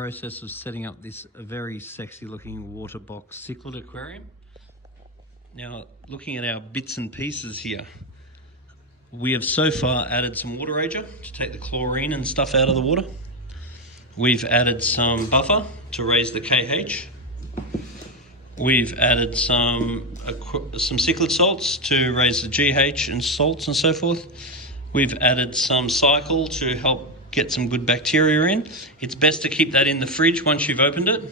Process of setting up this very sexy looking water box cichlid aquarium. Now, looking at our bits and pieces here, we have so far added some water rager to take the chlorine and stuff out of the water. We've added some buffer to raise the KH. We've added some cichlid salts to raise the GH and salts and so forth. We've added some cycle to help get some good bacteria in. It's best to keep that in the fridge once you've opened it,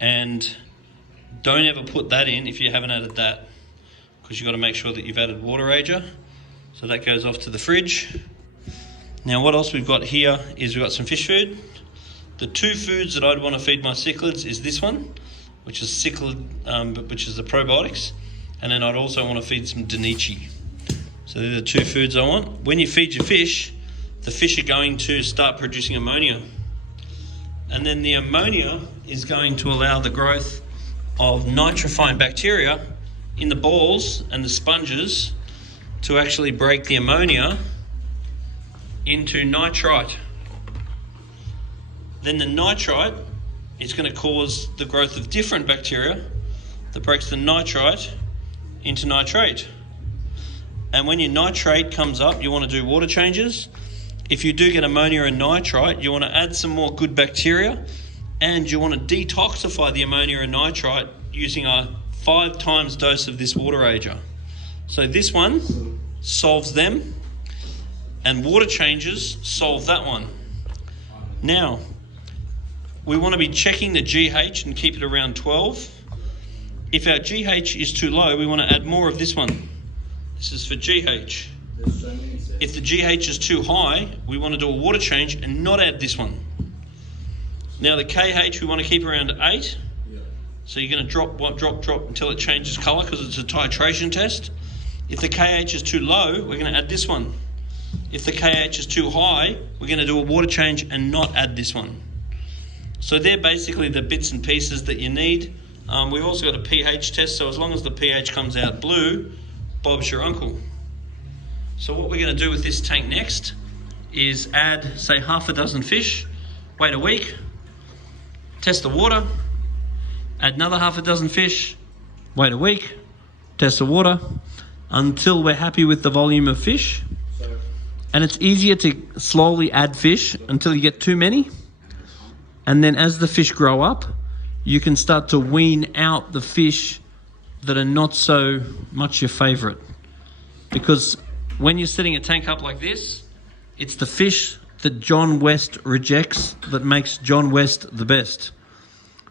and don't ever put that in if you haven't added that, because you've got to make sure that you've added water rager. So that goes off to the fridge. Now what else we've got here is we've got some fish food. The two foods that I'd want to feed my cichlids is this one, which is cichlid, which is the probiotics, and then I'd also want to feed some Danichi. So they're the two foods I want. When you feed your fish, the fish are going to start producing ammonia. And then the ammonia is going to allow the growth of nitrifying bacteria in the balls and the sponges to actually break the ammonia into nitrite. Then the nitrite is going to cause the growth of different bacteria that breaks the nitrite into nitrate. And when your nitrate comes up, you want to do water changes. If you do get ammonia and nitrite, you want to add some more good bacteria, and you want to detoxify the ammonia and nitrite using a 5 times dose of this water rager. So this one solves them, and water changes solve that one. Now, we want to be checking the GH and keep it around 12. If our GH is too low, we want to add more of this one. This is for GH. If the GH is too high, we want to do a water change and not add this one. Now the KH we want to keep around 8. So you're going to drop until it changes colour, because it's a titration test. If the KH is too low, we're going to add this one. If the KH is too high, we're going to do a water change and not add this one. So they're basically the bits and pieces that you need. We've also got a pH test, so as long as the pH comes out blue, Bob's your uncle. So what we're going to do with this tank next is add, say, half a dozen fish, wait a week, test the water, add another half a dozen fish, wait a week, test the water, until we're happy with the volume of fish. And it's easier to slowly add fish until you get too many. And then as the fish grow up, you can start to wean out the fish that are not so much your favorite. Because when you're setting a tank up like this, it's the fish that John West rejects that makes John West the best.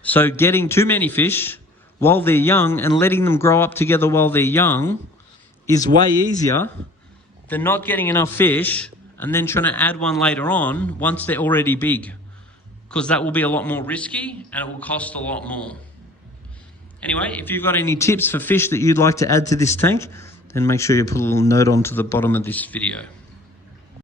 So getting too many fish while they're young and letting them grow up together while they're young is way easier than not getting enough fish and then trying to add one later on once they're already big, because that will be a lot more risky and it will cost a lot more. Anyway, if you've got any tips for fish that you'd like to add to this tank, then make sure you put a little note onto the bottom of this video.